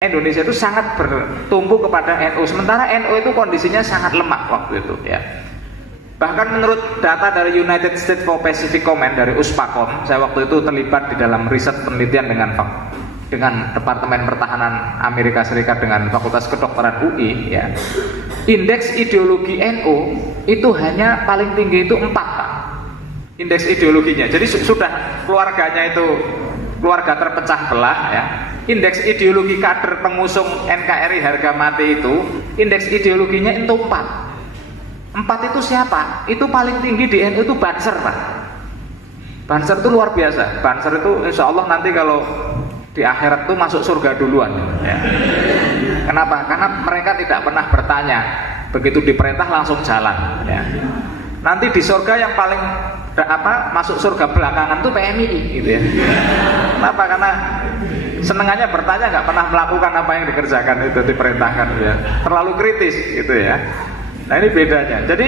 Indonesia itu sangat bertumbuh kepada NU, sementara NU itu kondisinya sangat lemah waktu itu ya. Bahkan menurut data dari United States for Pacific Command dari USPACOM, saya waktu itu terlibat di dalam riset penelitian dengan Departemen Pertahanan Amerika Serikat dengan Fakultas Kedokteran UI ya. Indeks ideologi NU itu hanya paling tinggi itu 4 Pak. Indeks ideologinya. Jadi sudah keluarganya itu keluarga terpecah belah ya. Indeks ideologi kader pengusung NKRI harga mati itu indeks ideologinya itu 4 itu siapa? Itu paling tinggi di NU itu Banser Pak. Banser itu luar biasa. Banser itu insya Allah nanti kalau di akhirat itu masuk surga duluan ya. Kenapa? Karena mereka tidak pernah bertanya, begitu diperintah langsung jalan ya. Nanti di surga yang paling masuk surga belakangan tuh PMI gitu ya. Kenapa? Karena senengannya bertanya, nggak pernah melakukan apa yang dikerjakan itu diperintahkan ya. Terlalu kritis gitu ya. Nah ini bedanya. Jadi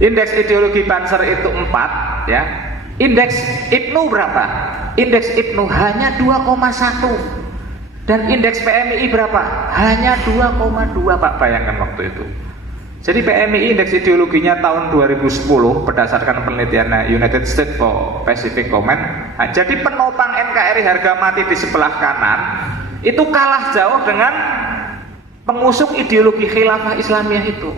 indeks ideologi Banser itu 4 ya. Indeks IPNU berapa? Indeks IPNU hanya 2,1 dan indeks PMI berapa? Hanya 2,2 Pak, bayangkan waktu itu. Jadi PMI indeks ideologinya tahun 2010 berdasarkan penelitian United States for Pacific Command. Nah, jadi penopang NKRI harga mati di sebelah kanan itu kalah jauh dengan pengusung ideologi khilafah Islamiyah itu.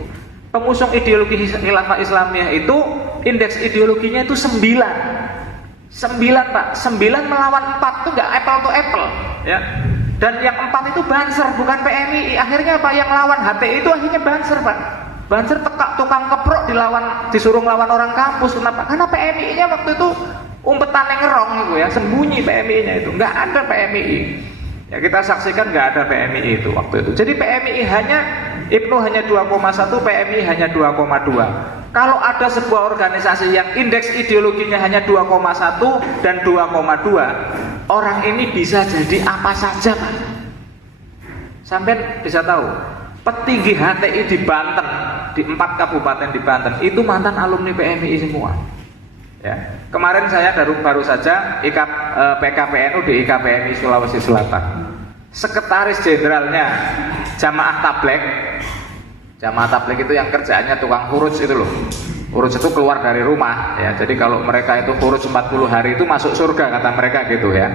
Pengusung ideologi khilafah Islamiyah itu indeks ideologinya itu 9 Pak. 9 melawan 4 itu nggak apple to apple ya. Dan yang 4 itu Banser bukan PMI. Akhirnya apa? Yang lawan HTI itu akhirnya Banser Pak. Banser tukang keprok disuruh ngelawan orang kampus. Kenapa? Karena PMI-nya waktu itu umpetan yang ngerong gitu ya, sembunyi PMI-nya itu, nggak ada PMI. Ya kita saksikan nggak ada PMI itu waktu itu. Jadi PMI IPNU hanya 2,1, PMI hanya 2,2. Kalau ada sebuah organisasi yang indeks ideologinya hanya 2,1 dan 2,2, orang ini bisa jadi apa saja Pak. Sampai bisa tahu, petinggi HTI di Banten, di 4 kabupaten di Banten itu mantan alumni PMI semua ya. Kemarin saya baru saja PKPNU di IKPMI Sulawesi Selatan. Sekretaris jenderalnya Jamaah Tabligh itu yang kerjaannya tukang huruj itu loh. Huruj itu keluar dari rumah ya. Jadi kalau mereka itu huruj 40 hari itu masuk surga kata mereka gitu ya.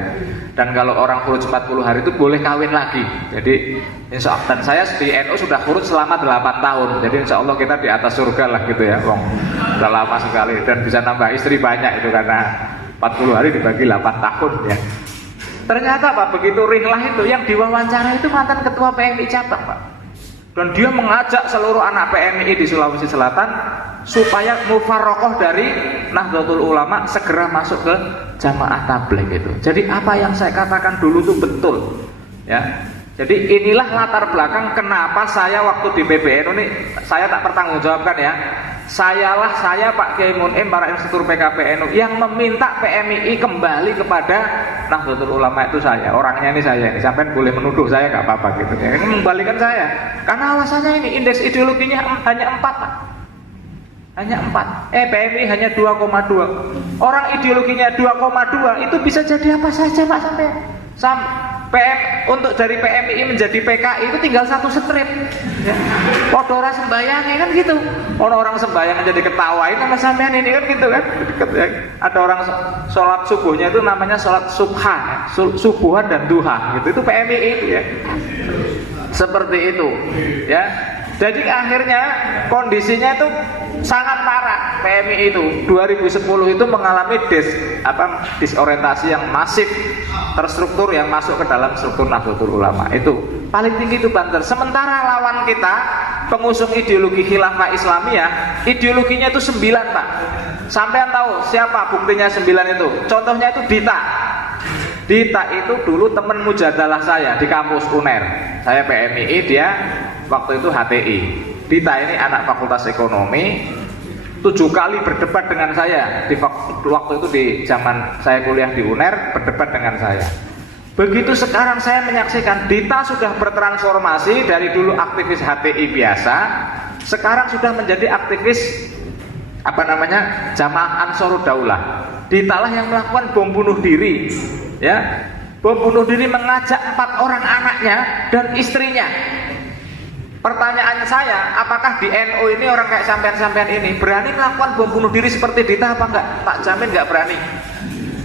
Dan kalau orang huruj 40 hari itu boleh kawin lagi. Jadi insya Allah, dan saya di NU sudah huruj selama 8 tahun. Jadi insya Allah kita di atas surga lah gitu ya. Wong udah lama sekali dan bisa nambah istri banyak itu karena 40 hari dibagi 8 tahun ya. Ternyata Pak, begitu rihlah itu yang diwawancara itu mantan ketua PMI cabang Pak. Dan dia mengajak seluruh anak PMI di Sulawesi Selatan supaya mufarroqoh dari Nahdlatul Ulama segera masuk ke Jamaah Tabligh itu. Jadi apa yang saya katakan dulu itu betul ya. Jadi inilah latar belakang kenapa saya waktu di PBNU ini saya tak bertanggungjawabkan ya. Saya Pak Kiai Mun'im, para instruktur PKPNU yang meminta PMI kembali kepada Nahdlatul Ulama itu saya. Orangnya ini saya. Sampai boleh menuduh saya nggak apa-apa gitu. Ini mengembalikan saya. Karena alasannya ini indeks ideologinya hanya 4 Pak. Hanya 4. PMI hanya 2,2. Orang ideologinya 2,2 itu bisa jadi apa saja Pak sampai untuk dari PMI menjadi PKI itu tinggal 1 strip ya. Podora sembayangnya kan gitu. Orang sembayang jadi ketawain sama sampean ini kan gitu kan. Ada orang sholat subuhnya itu namanya sholat subhan, subuhan dan duha gitu. Itu PMI itu ya. Seperti itu ya. Jadi akhirnya kondisinya itu sangat parah. PMI itu 2010 itu mengalami disorientasi yang masif, terstruktur yang masuk ke dalam struktur Nahdlatul Ulama. Itu paling tinggi itu Banten. Sementara lawan kita pengusung ideologi khilafah Islamiyah, ideologinya itu 9 Pak. Sampean tahu siapa buktinya 9 itu? Contohnya itu Dita. Dita itu dulu teman mujadalah saya di kampus UNER. Saya PMI, dia waktu itu HTI. Dita ini anak Fakultas Ekonomi, 7 kali berdebat dengan saya waktu itu di zaman saya kuliah di UNER, berdebat dengan saya. Begitu sekarang saya menyaksikan Dita sudah bertransformasi dari dulu aktivis HTI biasa, sekarang sudah menjadi aktivis Jamaah Ansarud Daulah. Dita lah yang melakukan bom bunuh diri ya. bom bunuh diri mengajak 4 orang anaknya dan istrinya. Pertanyaan saya, apakah di NU ini orang kayak sampean-sampean ini berani melakukan bom bunuh diri seperti Dita apa enggak? Tak jamin enggak berani.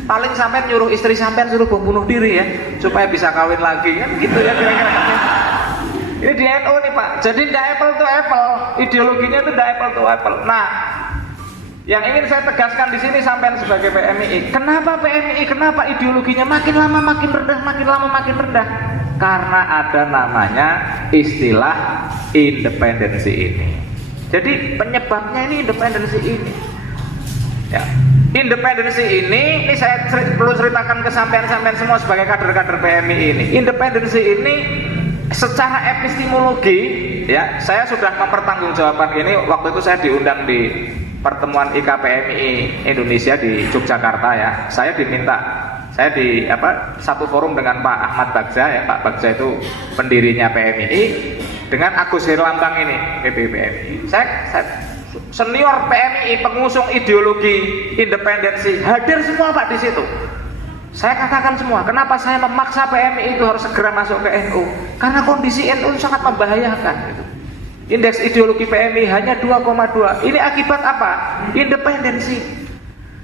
Paling sampean nyuruh istri sampean suruh bom bunuh diri ya, supaya bisa kawin lagi kan gitu ya kira-kira. Ini di NU nih Pak. Jadi tidak apple to apple, ideologinya itu tidak apple to apple. Nah, yang ingin saya tegaskan di sini sampean sebagai PMII, kenapa PMII, kenapa ideologinya makin lama makin rendah, makin lama makin rendah? Karena ada namanya istilah independensi ini. Jadi penyebabnya ini independensi ini. Ya. Independensi ini saya perlu ceritakan ke sampean-sampean semua sebagai kader-kader PMII ini. Independensi ini secara epistemologi, ya, saya sudah mempertanggungjawabkan ini. Waktu itu saya diundang di pertemuan IKPMI Indonesia di Yogyakarta ya. Saya diminta, saya di satu forum dengan Pak Ahmad Bagja ya. Pak Bagja itu pendirinya PMII dengan Agus Herlambang ini PMII. Saya senior PMII pengusung ideologi independensi hadir semua Pak di situ. Saya katakan semua, kenapa saya memaksa PMII itu harus segera masuk ke NU? Karena kondisi NU sangat membahayakan gitu. Indeks ideologi PMI hanya 2,2. Ini akibat apa? Independensi.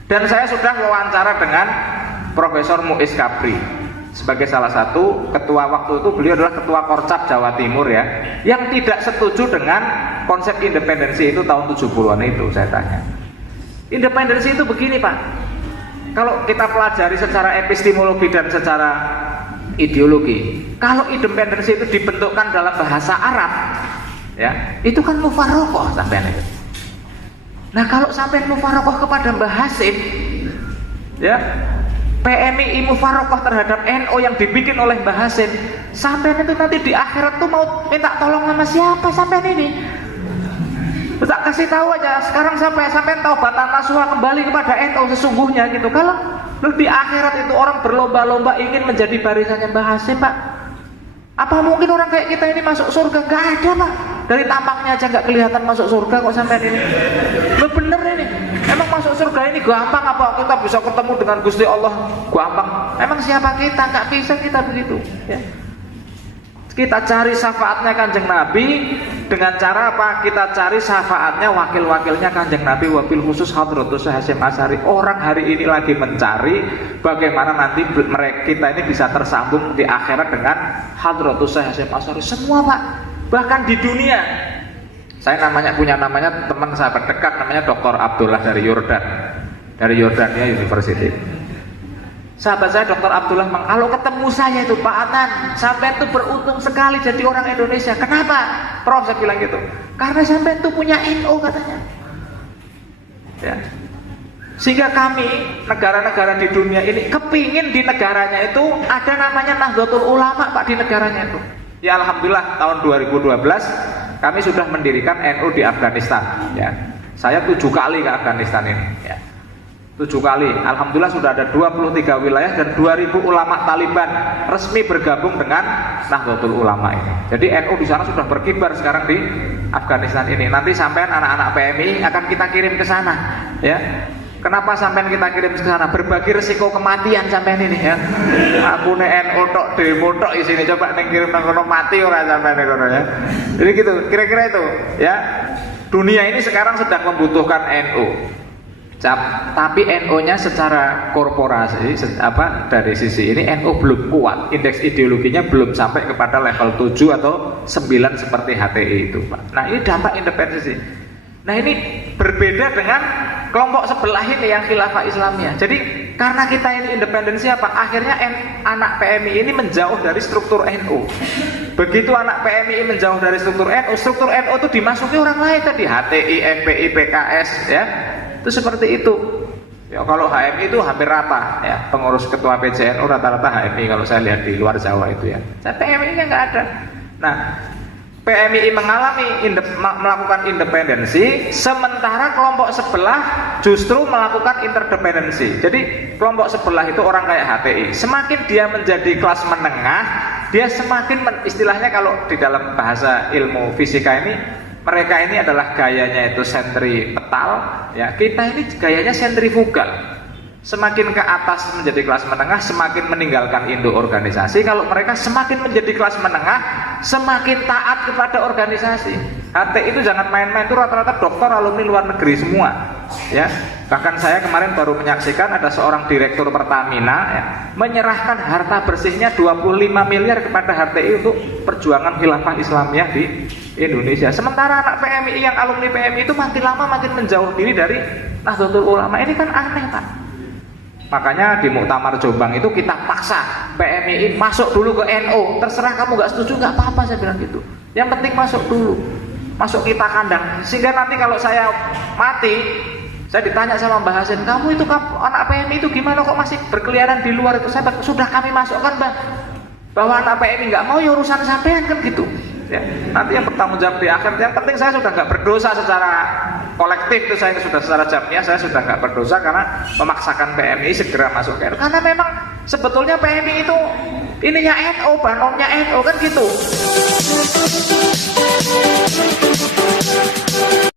Dan saya sudah wawancara dengan Profesor Muiz Kabri sebagai salah satu ketua, waktu itu beliau adalah ketua Korcap Jawa Timur ya, yang tidak setuju dengan konsep independensi itu tahun 70-an itu. Saya tanya, independensi itu begini Pak, kalau kita pelajari secara epistemologi dan secara ideologi, kalau independensi itu dibentukkan dalam bahasa Arab ya, itu kan mufarokoh sampean itu. Nah kalau sampai mufarokoh kepada Mbah Hasim ya, PMII mufarokoh terhadap NU yang dibikin oleh Mbah Hasim, sampean itu nanti di akhirat tuh mau minta tolong sama siapa sampean ini? Tak kasih tahu aja sekarang sampean taubatan nasuha kembali kepada NU sesungguhnya gitu. Kalau lu di akhirat itu orang berlomba-lomba ingin menjadi barisannya Mbah Hasim Pak, apa mungkin orang kayak kita ini masuk surga? Gak ada Pak. Dari tampaknya aja nggak kelihatan masuk surga kok sampai ini. Lo bener ini. Emang masuk surga ini gampang apa? Kita bisa ketemu dengan Gusti Allah gampang? Emang siapa kita? Nggak bisa kita begitu. Ya. Kita cari syafaatnya Kanjeng Nabi dengan cara apa? Kita cari syafaatnya wakil-wakilnya Kanjeng Nabi, wabil khusus Hadratus Hasyim Asy'ari. Orang hari ini lagi mencari bagaimana nanti kita ini bisa tersambung di akhirat dengan Hadratus Hasyim Asy'ari. Semua Pak. Bahkan di dunia, saya punya namanya teman sahabat dekat namanya Dr. Abdullah dari Yordan, dari Yordania University. Sahabat saya Dr. Abdullah, kalau ketemu saya itu Pak Adnan, sampai itu beruntung sekali jadi orang Indonesia. Kenapa? Prof, saya bilang gitu. Karena sampai itu punya NU katanya. Ya. Sehingga kami negara-negara di dunia ini kepingin di negaranya itu ada namanya Nahdlatul Ulama Pak di negaranya itu. Ya alhamdulillah tahun 2012 kami sudah mendirikan NU di Afghanistan ya. Saya 7 kali ke Afghanistan ini ya. 7 kali, alhamdulillah sudah ada 23 wilayah dan 2000 ulama Taliban resmi bergabung dengan Nahdlatul Ulama ini. Jadi NU di sana sudah berkibar sekarang di Afghanistan ini. Nanti sampean anak-anak PMI akan kita kirim ke sana ya. Kenapa sampean kita kirim ke sana? Berbagi resiko kematian sampean ini ya. Aku NU tok demo tok isine coba ning kirim nang kono mati ora sampean kono ya. Jadi gitu, kira-kira itu ya. Dunia ini sekarang sedang membutuhkan NU. Tapi NU-nya secara korporasi dari sisi ini NU belum kuat. Indeks ideologinya belum sampai kepada level 7 atau 9 seperti HTI itu, Pak. Nah, ini dampak independensi. Nah, ini berbeda dengan kelompok sebelah ini yang khilafah Islamiyah. Jadi karena kita ini independensi apa? Akhirnya anak PMI ini menjauh dari struktur NU. Begitu anak PMI menjauh dari struktur NU itu dimasuki orang lain tadi, HTI, MPI, PKS ya. Itu seperti itu. Ya, kalau HMI itu hampir rata ya. Pengurus ketua PJNU rata-rata HMI kalau saya lihat di luar Jawa itu ya. Saya PMI-nya nggak ada. Nah, PMII melakukan independensi, sementara kelompok sebelah justru melakukan interdependensi. Jadi kelompok sebelah itu orang kayak HTI, semakin dia menjadi kelas menengah, dia semakin istilahnya kalau di dalam bahasa ilmu fisika ini, mereka ini adalah gayanya itu sentripetal, ya. Kita ini gayanya sentrifugal. semakin ke atas menjadi kelas menengah semakin meninggalkan induk organisasi. Kalau mereka semakin menjadi kelas menengah semakin taat kepada organisasi. HTI itu jangan main-main, itu rata-rata dokter alumni luar negeri semua ya. Bahkan saya kemarin baru menyaksikan ada seorang direktur Pertamina ya, menyerahkan harta bersihnya 25 miliar kepada HTI untuk perjuangan khilafah Islamiyah di Indonesia. Sementara anak PMI yang alumni PMI itu makin lama makin menjauh diri dari Nahdlatul Ulama. Ini kan aneh Pak. Makanya di Muktamar Jombang itu kita paksa PMI masuk dulu ke NU. Terserah kamu gak setuju gak apa-apa, saya bilang gitu. Yang penting masuk dulu, masuk kita kandang. Sehingga nanti kalau saya mati, saya ditanya sama Mbah Hasim, kamu itu anak PMI itu gimana kok masih berkeliaran di luar itu? Saya sudah kami masukkan Mbah, bahwa anak PMI nggak mau ya urusan sampean kan gitu. Ya, nanti yang bertanggung jawab di akhir. Yang penting saya sudah nggak berdosa secara kolektif, itu saya sudah secara jamiah saya sudah nggak berdosa karena memaksakan PMI segera masuk ke NU. Karena memang sebetulnya PMI itu ininya NU, bahan omnya NU kan gitu.